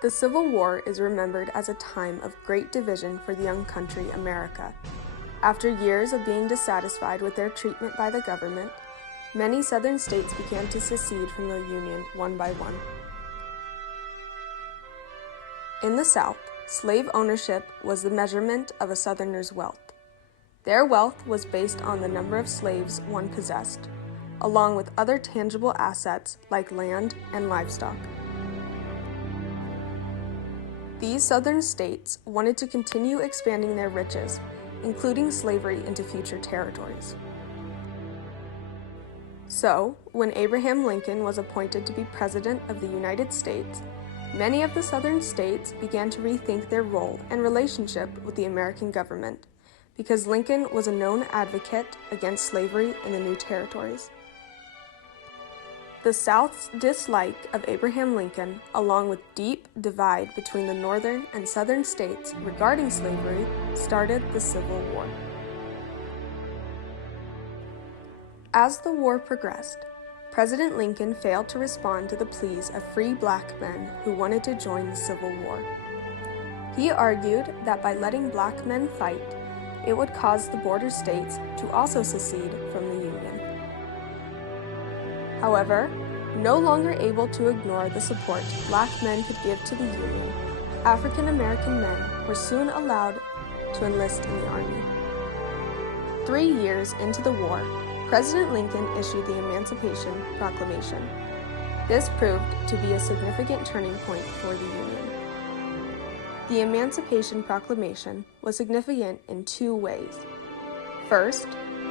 The Civil War is remembered as a time of great division for the young country America. After years of being dissatisfied with their treatment by the government, many southern states began to secede from the Union one by one. In the South, slave ownership was the measurement of a Southerner's wealth. Their wealth was based on the number of slaves one possessed, along with other tangible assets like land and livestock. These southern states wanted to continue expanding their riches, including slavery into future territories. So, when Abraham Lincoln was appointed to be President of the United States, many of the southern states began to rethink their role and relationship with the American government, because Lincoln was a known advocate against slavery in the new territories. The South's dislike of Abraham Lincoln, along with deep divide between the northern and southern states regarding slavery, started the Civil War. As the war progressed, President Lincoln failed to respond to the pleas of free black men who wanted to join the Civil War. He argued that by letting black men fight, it would cause the border states to also secede from the Union. However, no longer able to ignore the support black men could give to the Union, African American men were soon allowed to enlist in the Army. 3 years into the war, President Lincoln issued the Emancipation Proclamation. This proved to be a significant turning point for the Union. The Emancipation Proclamation was significant in 2 ways. First,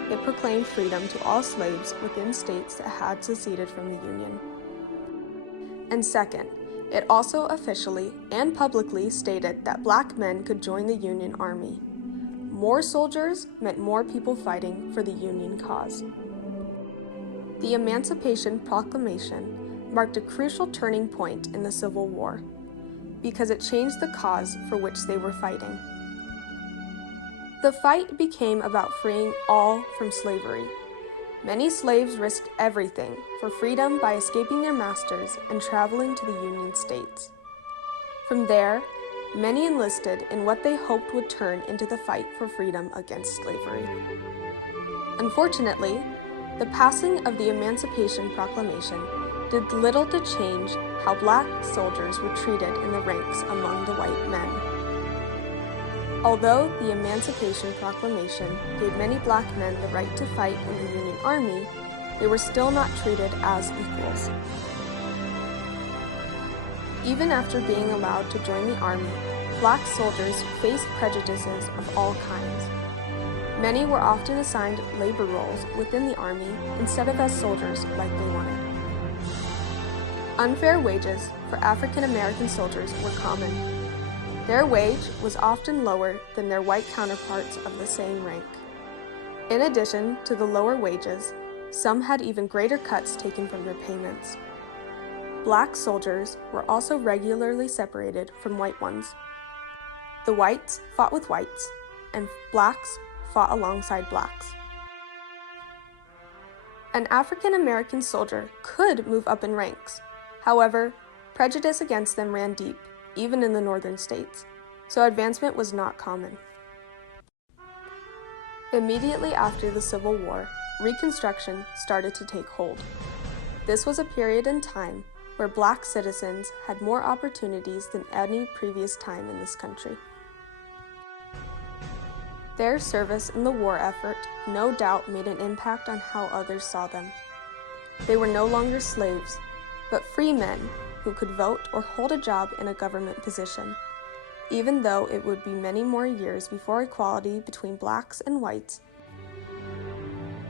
it proclaimed freedom to all slaves within states that had seceded from the Union. And second, it also officially and publicly stated that black men could join the Union Army. More soldiers meant more people fighting for the Union cause. The Emancipation Proclamation marked a crucial turning point in the Civil War, because it changed the cause for which they were fighting. The fight became about freeing all from slavery. Many slaves risked everything for freedom by escaping their masters and traveling to the Union states. From there, many enlisted in what they hoped would turn into the fight for freedom against slavery. Unfortunately, the passing of the Emancipation Proclamation did little to change how black soldiers were treated in the ranks among the white men. Although the Emancipation Proclamation gave many black men the right to fight in the Union Army, they were still not treated as equals. Even after being allowed to join the Army, black soldiers faced prejudices of all kinds. Many were often assigned labor roles within the Army instead of as soldiers like they wanted. Unfair wages for African American soldiers were common. Their wage was often lower than their white counterparts of the same rank. In addition to the lower wages, some had even greater cuts taken from their payments. Black soldiers were also regularly separated from white ones. The whites fought with whites, and blacks fought alongside blacks. An African American soldier could move up in ranks. However, prejudice against them ran deep, even in the northern states, so advancement was not common. Immediately after the Civil War, Reconstruction started to take hold. This was a period in time where black citizens had more opportunities than any previous time in this country. Their service in the war effort no doubt made an impact on how others saw them. They were no longer slaves, but free men who could vote or hold a job in a government position, even though it would be many more years before equality between blacks and whites.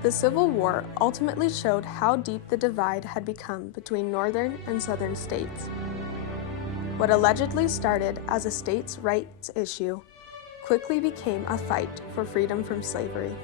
The Civil War ultimately showed how deep the divide had become between northern and southern states. What allegedly started as a states' rights issue quickly became a fight for freedom from slavery.